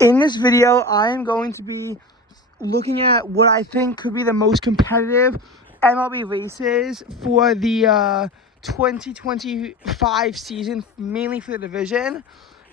In this video, I am going to be looking at what I think could be the most competitive MLB races for the 2025 season, mainly for the division.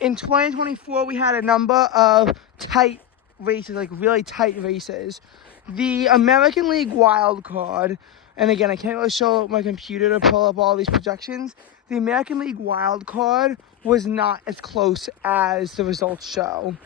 In 2024, we had a number of tight races, like really tight races. The American League wild card, and again, I can't really show my computer to pull up all these projections. The American League wild card was not as close as the results show.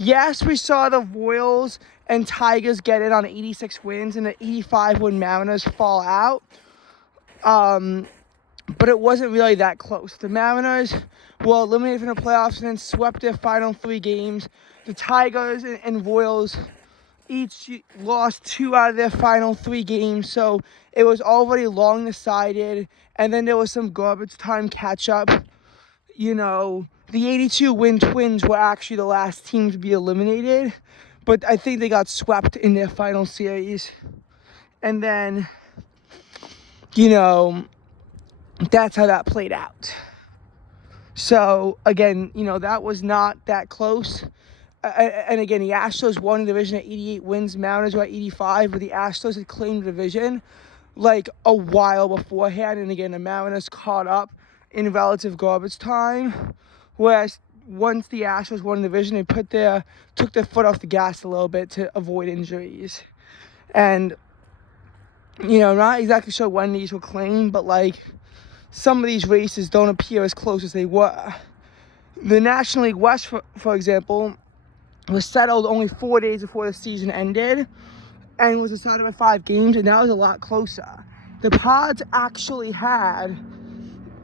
Yes, we saw the Royals and Tigers get in on 86 wins and the 85-win Mariners fall out. But it wasn't really that close. The Mariners were eliminated from the playoffs and then swept their final 3 games. The Tigers and Royals each lost 2 out of their final 3 games, so it was already long decided. And then there was some garbage time catch-up. You know, the 82-win Twins were actually the last team to be eliminated, but I think they got swept in their final series. And then, you know, that's how that played out. So, again, you know, that was not that close. And again, the Astros won the division at 88 wins. Mariners were at 85, but the Astros had claimed the division like a while beforehand. And again, the Mariners caught up in relative garbage time. Whereas once the Astros won the division, they took their foot off the gas a little bit to avoid injuries. And, you know, not exactly sure when these were claimed, but like some of these races don't appear as close as they were. The National League West, for example, was settled only 4 days before the season ended and was decided by 5 games, and that was a lot closer. The Pods actually had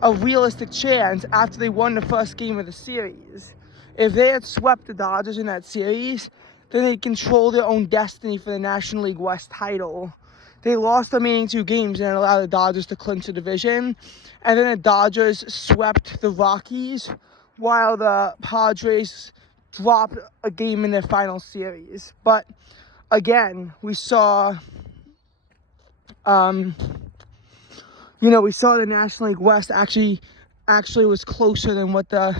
a realistic chance after they won the first game of the series. If they had swept the Dodgers in that series, then they'd control their own destiny for the National League West title. They lost the remaining 2 games and allowed the Dodgers to clinch the division. And then the Dodgers swept the Rockies while the Padres dropped a game in their final series. But again, we saw, we saw the National League West actually was closer than what the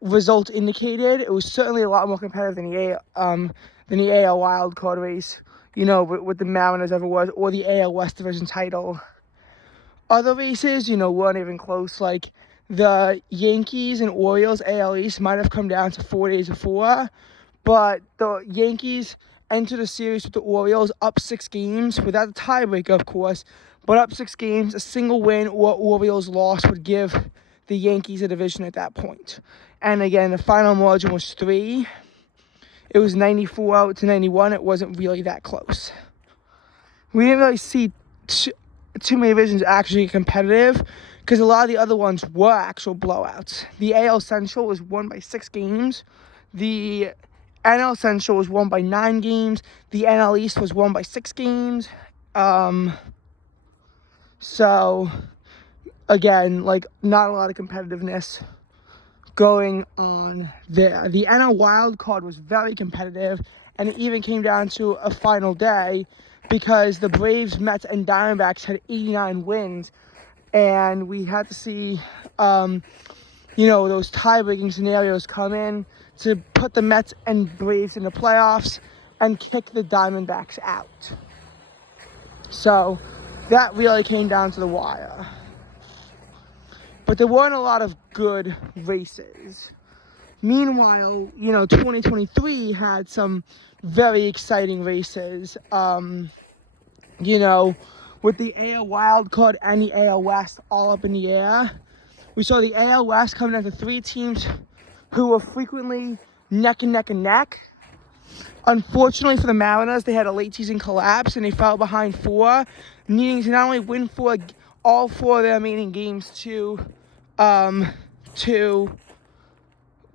result indicated. It was certainly a lot more competitive than the AL wild card race, with the Mariners ever was, or the AL West division title. Other races, weren't even close. Like the Yankees and Orioles AL East might have come down to 4 days before, but the Yankees entered a series with the Orioles up 6 games, without a tiebreaker, of course, but up 6 games. A single win or Orioles loss would give the Yankees a division at that point. And again, the final margin was 3. It was 94 to 91. It wasn't really that close. We didn't really see too many divisions actually competitive, because a lot of the other ones were actual blowouts. The AL Central was won by 6 games. The NL Central was won by 9 games. The NL East was won by 6 games. So, again, not a lot of competitiveness going on there. The NL wild card was very competitive, and it even came down to a final day because the Braves, Mets, and Diamondbacks had 89 wins, and we had to see, those tie-breaking scenarios come in to put the Mets and Braves in the playoffs and kick the Diamondbacks out. So that really came down to the wire. But there weren't a lot of good races. Meanwhile, 2023 had some very exciting races. With the AL wild card and the AL West all up in the air. We saw the AL West coming down to 3 teams who were frequently neck and neck. Unfortunately for the Mariners, they had a late season collapse and they fell behind 4, needing to not only win all 4 of their remaining games to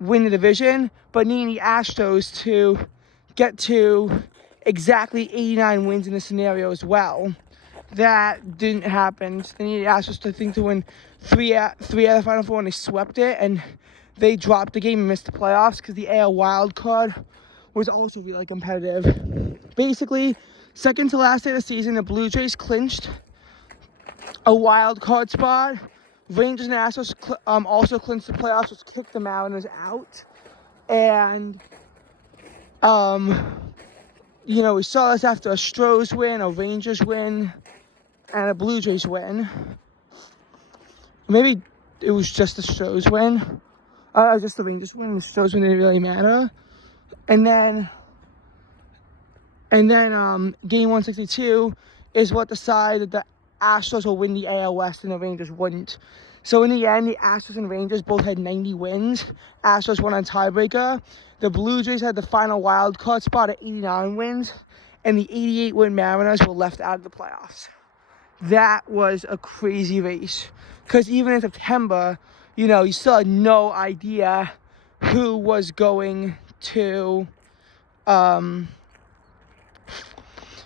win the division, but needing the Astros to get to exactly 89 wins in the scenario as well. That didn't happen. So they needed the Astros to win 3 out of the final 4, and they swept it, and they dropped the game and missed the playoffs because the AL wild card was also really competitive. Basically, second to last day of the season, the Blue Jays clinched a wild card spot. Rangers and Astros also clinched the playoffs, which kicked the Mariners out. And We saw this after a Stros win, a Rangers win, and a Blue Jays win. Maybe it was just the Stros win. Just the Rangers win. The Stros win didn't really matter. And then game 162 is what decided that the Astros will win the AL West and the Rangers wouldn't. So in the end, the Astros and Rangers both had 90 wins. Astros won on tiebreaker. The Blue Jays had the final wild card spot at 89 wins, and the 88-win Mariners were left out of the playoffs. That was a crazy race, because even in September, you still had no idea who was going to,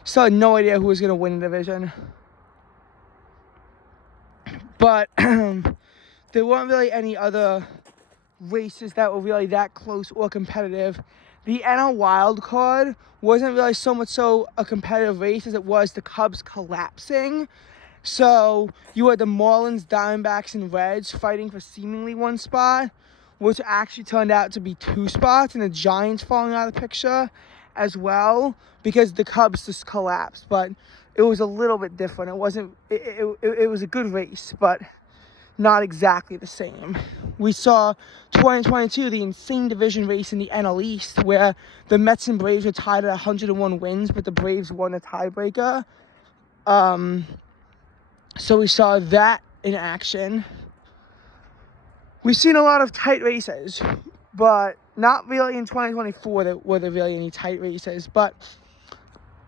still had no idea who was going to win the division. But there weren't really any other races that were really that close or competitive. The NL wild card wasn't really so much so a competitive race as it was the Cubs collapsing. So you had the Marlins, Diamondbacks, and Reds fighting for seemingly one spot, which actually turned out to be 2 spots, and the Giants falling out of the picture as well because the Cubs just collapsed. But it was a little bit different. It wasn't. It was a good race, but not exactly the same. We saw 2022, the insane division race in the NL East, where the Mets and Braves were tied at 101 wins, but the Braves won a tiebreaker. So we saw that in action. We've seen a lot of tight races, but not really in 2024 were there really any tight races. But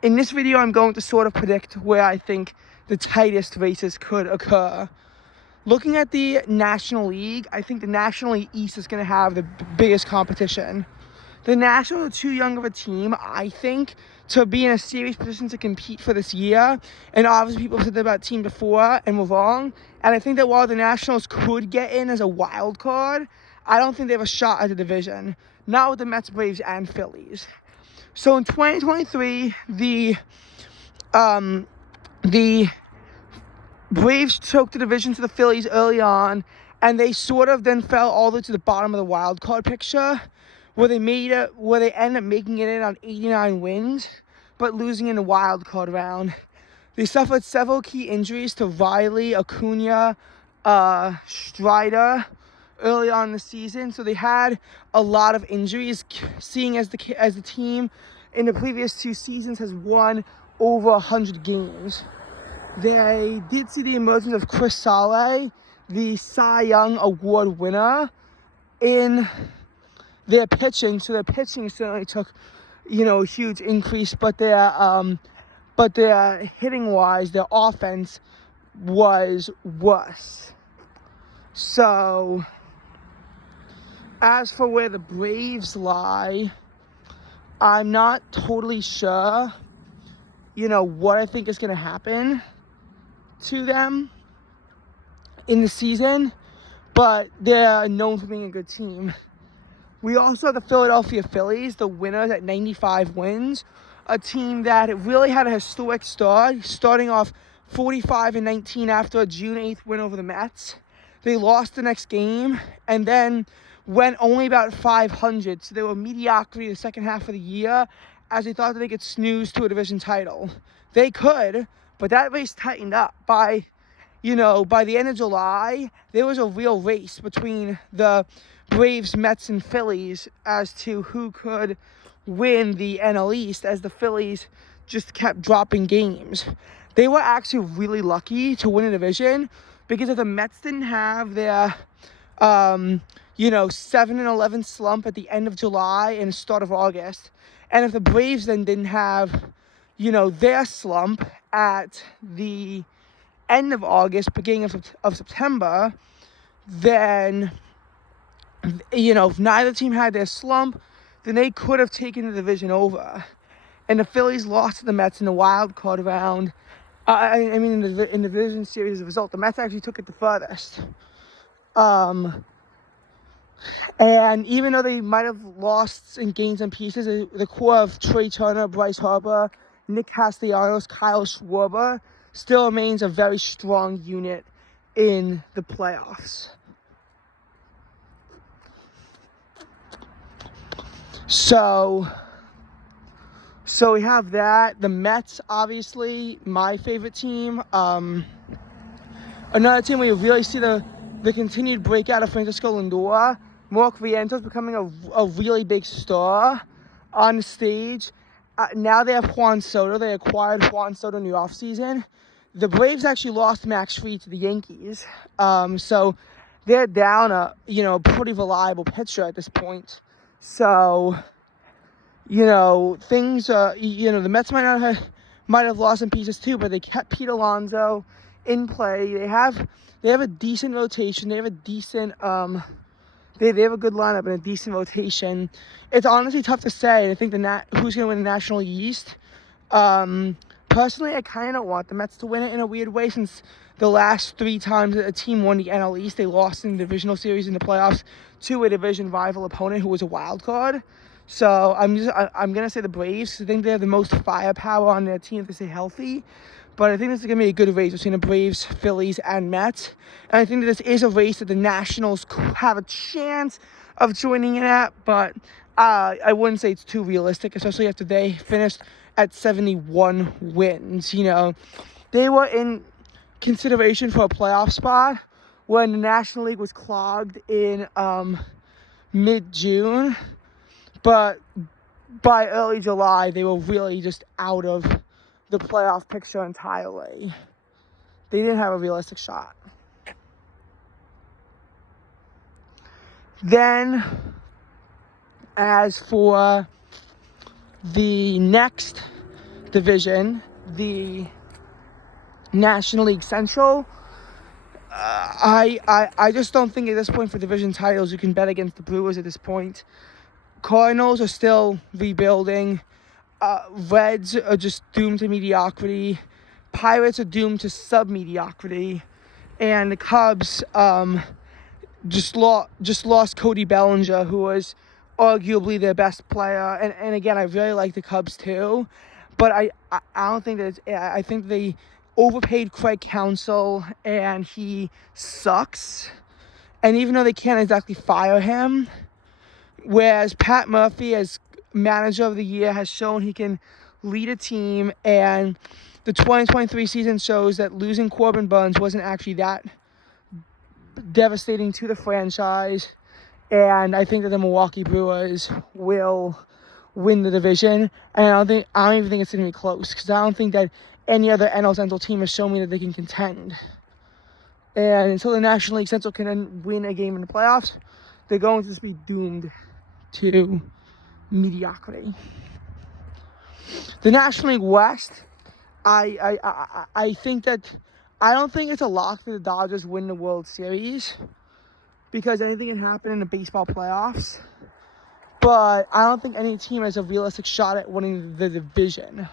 in this video, I'm going to sort of predict where I think the tightest races could occur. Looking at the National League, I think the National League East is going to have the biggest competition. The Nationals are too young of a team, I think, to be in a serious position to compete for this year. And obviously people said that about the team before and were wrong. And I think that while the Nationals could get in as a wild card, I don't think they have a shot at the division. Not with the Mets, Braves, and Phillies. So in 2023, the Braves took the division to the Phillies early on, and they sort of then fell all the way to the bottom of the wild card picture, where they ended up making it in on 89 wins, but losing in the wild card round. They suffered several key injuries to Riley, Acuna, Strider early on in the season, so they had a lot of injuries, seeing as the team in the previous 2 seasons has won over 100 games. They did see the emergence of Chris Sale, the Cy Young Award winner, in their pitching. So their pitching certainly took, a huge increase, but their hitting wise, their offense was worse. So as for where the Braves lie, I'm not totally sure, what I think is going to happen to them in the season, but they're known for being a good team. We also have the Philadelphia Phillies, the winners at 95 wins, a team that really had a historic start, starting off 45-19 after a June 8th win over the Mets. They lost the next game and then went only about 500, so they were mediocrity the second half of the year as they thought that they could snooze to a division title. They could, but that race tightened up. By the end of July, there was a real race between the Braves, Mets, and Phillies as to who could win the NL East, as the Phillies just kept dropping games. They were actually really lucky to win a division, because if the Mets didn't have their 7-11 slump at the end of July and the start of August, and if the Braves then didn't have their slump at the end of August, beginning of September, then, if neither team had their slump, then they could have taken the division over. And the Phillies lost to the Mets in the wild card round. In the division series as a result. The Mets actually took it the furthest. And even though they might have lost in games and pieces, the core of Trey Turner, Bryce Harper, Nick Castellanos, Kyle Schwarber still remains a very strong unit in the playoffs. So So we have that. The Mets, obviously, my favorite team. Another team where you really see the continued breakout of Francisco Lindor. Mark Vientos becoming a really big star on the stage. Now they have Juan Soto. They acquired Juan Soto in the offseason. The Braves actually lost Max Fried to the Yankees. So they're down a pretty reliable pitcher at this point. So, things, the Mets might have lost some pieces too, but they kept Pete Alonso in play. They have a decent rotation. They have a decent, they have a good lineup and a decent rotation. It's honestly tough to say. I think who's going to win the National East. Personally, I kind of don't want the Mets to win it in a weird way, since the last 3 times that a team won the NL East, they lost in the divisional series in the playoffs to a division rival opponent who was a wild card. So I'm gonna say the Braves. I think they have the most firepower on their team if they stay healthy. But I think this is gonna be a good race between the Braves, Phillies, and Mets. And I think that this is a race that the Nationals have a chance of joining in at, but I wouldn't say it's too realistic, especially after they finished at 71 wins. They were in consideration for a playoff spot when the National League was clogged in mid-June, but by early July they were really just out of the playoff picture entirely. They didn't have a realistic shot. Then, as for the next division, the National League Central, I just don't think at this point for division titles you can bet against the Brewers at this point. Cardinals are still rebuilding. Reds are just doomed to mediocrity. Pirates are doomed to sub-mediocrity. And the Cubs just lost Cody Bellinger, who was arguably their best player. And again, I really like the Cubs too. But I don't think that I think they overpaid Craig Counsell, and he sucks. And even though they can't exactly fire him, whereas Pat Murphy, as manager of the year, has shown he can lead a team, and the 2023 season shows that losing Corbin Burns wasn't actually that devastating to the franchise. And I think that the Milwaukee Brewers will win the division, and I don't even think it's going to be close, because I don't think that any other NL Central team has shown me that they can contend. And until the National League Central can win a game in the playoffs, they're going to just be doomed to mediocrity. The National League West, I think that I don't think it's a lock that the Dodgers win the World Series, because anything can happen in the baseball playoffs. But I don't think any team has a realistic shot at winning the division.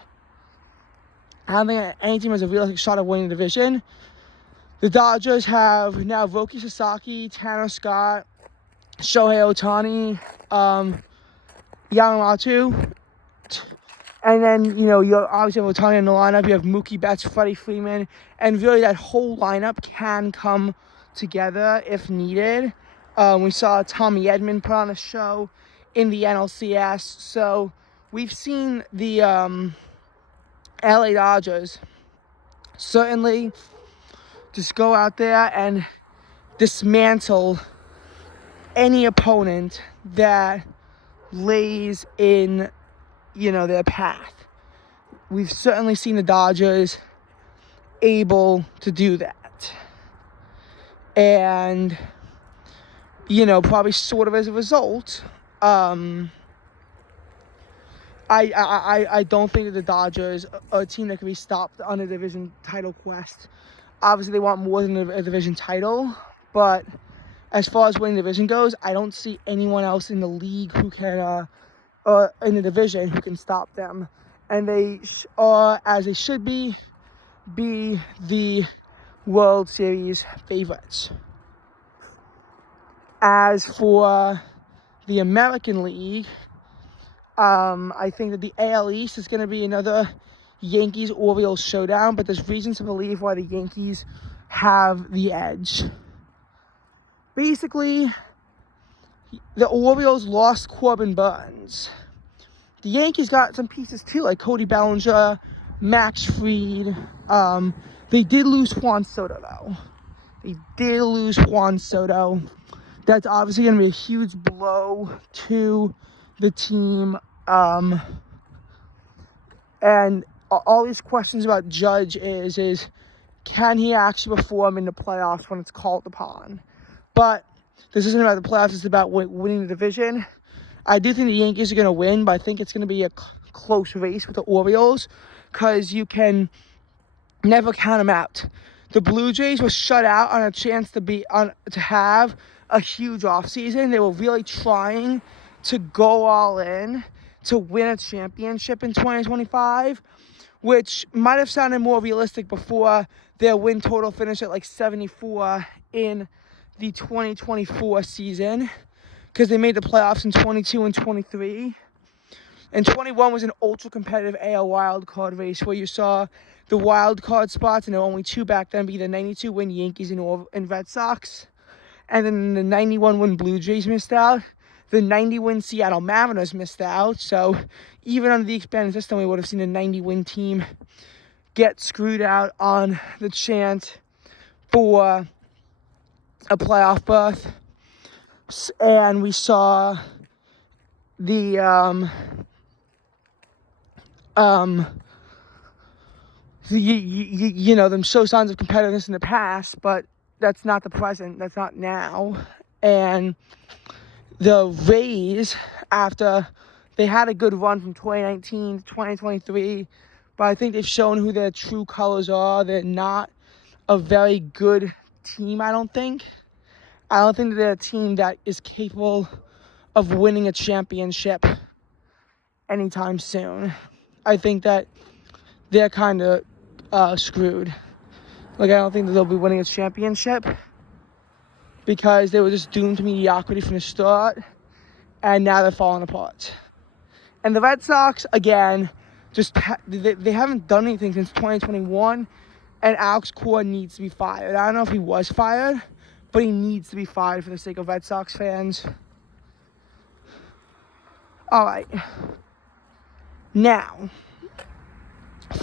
I don't think any team has a realistic shot at winning the division. The Dodgers have now Roki Sasaki, Tanner Scott, Shohei Ohtani, Yamamoto. And then, you obviously have Ohtani in the lineup. You have Mookie Betts, Freddie Freeman. And really that whole lineup can come together if needed. We saw Tommy Edman put on a show in the NLCS. So we've seen the LA Dodgers certainly just go out there and dismantle any opponent that lays in, their path. We've certainly seen the Dodgers able to do that. And, probably sort of as a result, I don't think that the Dodgers are a team that can be stopped on a division title quest. Obviously, they want more than a division title, but as far as winning the division goes, I don't see anyone else in the league who can, in the division, who can stop them. And they are, as they should be the World Series favorites. As for the American League, I think that the AL East is going to be another Yankees-Orioles showdown, but there's reasons to believe why the Yankees have the edge. Basically, the Orioles lost Corbin Burns. the Yankees got some pieces too, like Cody Bellinger, Max Fried. They did lose Juan Soto, though. They did lose Juan Soto. That's obviously going to be a huge blow to the team. And all these questions about Judge is can he actually perform in the playoffs when it's called upon? But this isn't about the playoffs. It's about winning the division. I do think the Yankees are going to win, but I think it's going to be a close race with the Orioles because you can never count them out. The Blue Jays were shut out on a chance to have a huge offseason. They were really trying to go all in to win a championship in 2025, which might have sounded more realistic before their win total finished at like 74 in the 2024 season, because they made the playoffs in 22 and 23. And 21 was an ultra-competitive AL wildcard race where you saw the wildcard spots, and there were only two back then, be the 92-win Yankees and Red Sox, and then the 91-win Blue Jays missed out. The 90-win Seattle Mariners missed out. So even under the expanded system, we would have seen a 90-win team get screwed out on the chance for a playoff berth. And we saw the them show signs of competitiveness in the past, but that's not the present. That's not now. And the Rays, after they had a good run from 2019 to 2023, but I think they've shown who their true colors are. They're not a very good team, I don't think. I don't think they're a team that is capable of winning a championship anytime soon. I think that they're kind of screwed. Like, I don't think that they'll be winning a championship because they were just doomed to mediocrity from the start, and now they're falling apart. And the Red Sox, again, they haven't done anything since 2021, and Alex Cora needs to be fired. I don't know if he was fired, but he needs to be fired for the sake of Red Sox fans. All right. Now,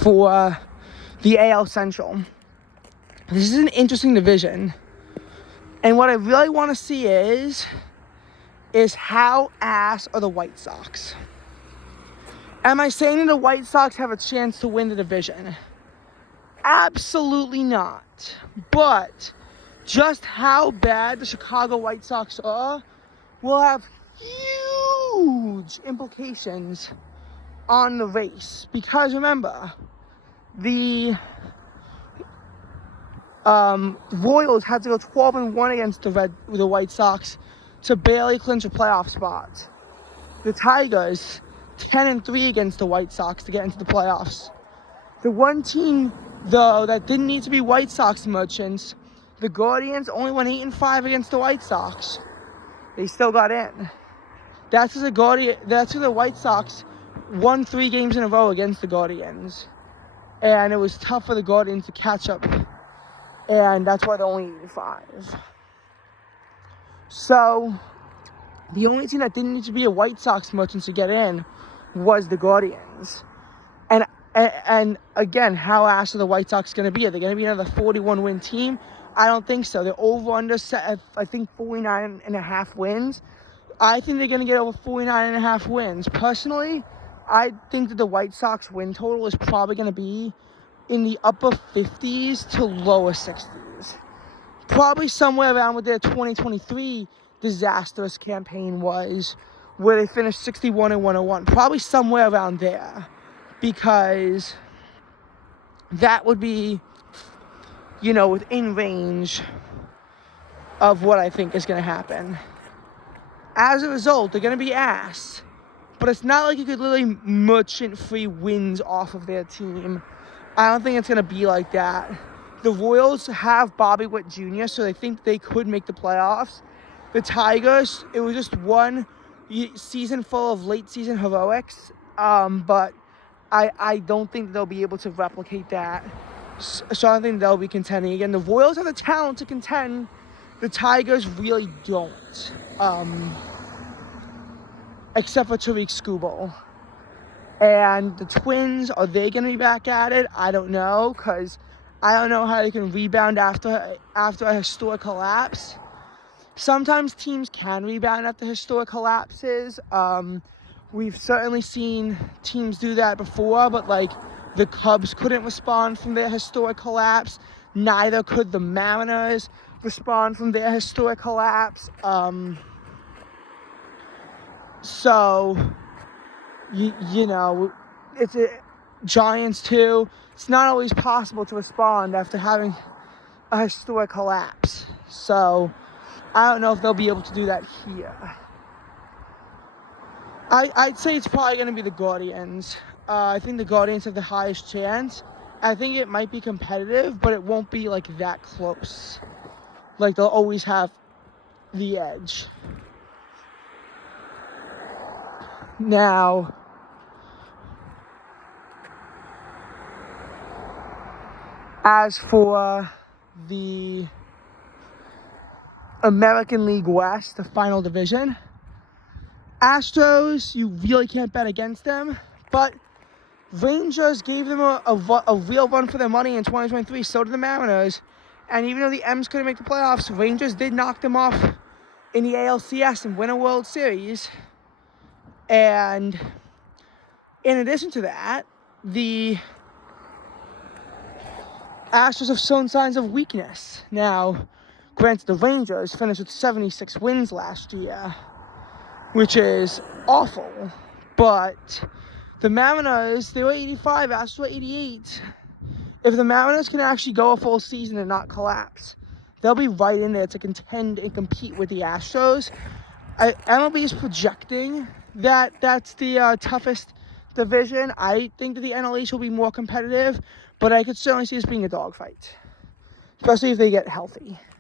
for the AL Central. This is an interesting division. And what I really want to see is how ass are the White Sox? Am I saying that the White Sox have a chance to win the division? Absolutely not. But just how bad the Chicago White Sox are will have huge implications on the race. Because remember, the Royals had to go 12-1 against the White Sox to barely clinch a playoff spot. The Tigers 10-3 against the White Sox to get into the playoffs. The one team, though, that didn't need to be White Sox merchants, the Guardians, only went 8-5 against the White Sox. They still got in. That's who the White Sox won 3 games in a row against the Guardians. And it was tough for the Guardians to catch up. And that's why they're only 8-5. So, the only team that didn't need to be a White Sox merchant to get in was the Guardians. And again, how ass are the White Sox going to be? Are they going to be another 41-win team? I don't think so. They're over-under set at, I think, 49.5 wins. I think they're going to get over 49.5 wins. Personally, I think that the White Sox win total is probably going to be in the upper 50s to lower 60s. Probably somewhere around what their 2023 disastrous campaign was, where they finished 61-101. Probably somewhere around there, because that would be, within range of what I think is going to happen. As a result, they're going to be ass, but it's not like you could literally merchant free wins off of their team. I don't think it's going to be like that. The Royals have Bobby Witt Jr., so they think they could make the playoffs. The Tigers, it was just one season full of late-season heroics, but I don't think they'll be able to replicate that. So I don't think they'll be contending again. The Royals have the talent to contend. The Tigers really don't, except for Tariq Skubal. And the Twins, are they going to be back at it? I don't know, because I don't know how they can rebound after a historic collapse. Sometimes teams can rebound after historic collapses. We've certainly seen teams do that before, but like the Cubs couldn't respond from their historic collapse. Neither could the Mariners respond from their historic collapse. So, you know, it's Giants too. It's not always possible to respond after having a historic collapse. So, I don't know if they'll be able to do that here. I'd say it's probably going to be the Guardians. I think the Guardians have the highest chance. I think it might be competitive, but it won't be like that close. Like they'll always have the edge. Now, as for the American League West, the final division, Astros, you really can't bet against them, but Rangers gave them a real run for their money in 2023, so did the Mariners, and even though the M's couldn't make the playoffs, Rangers did knock them off in the ALCS and win a World Series. And in addition to that, the Astros have shown signs of weakness. Now, granted, the Rangers finished with 76 wins last year, which is awful, but the Mariners, they were 85, Astros were 88. If the Mariners can actually go a full season and not collapse, they'll be right in there to contend and compete with the Astros. MLB is projecting that that's the toughest division. I think that the NL East will be more competitive, but I could certainly see this being a dogfight, especially if they get healthy.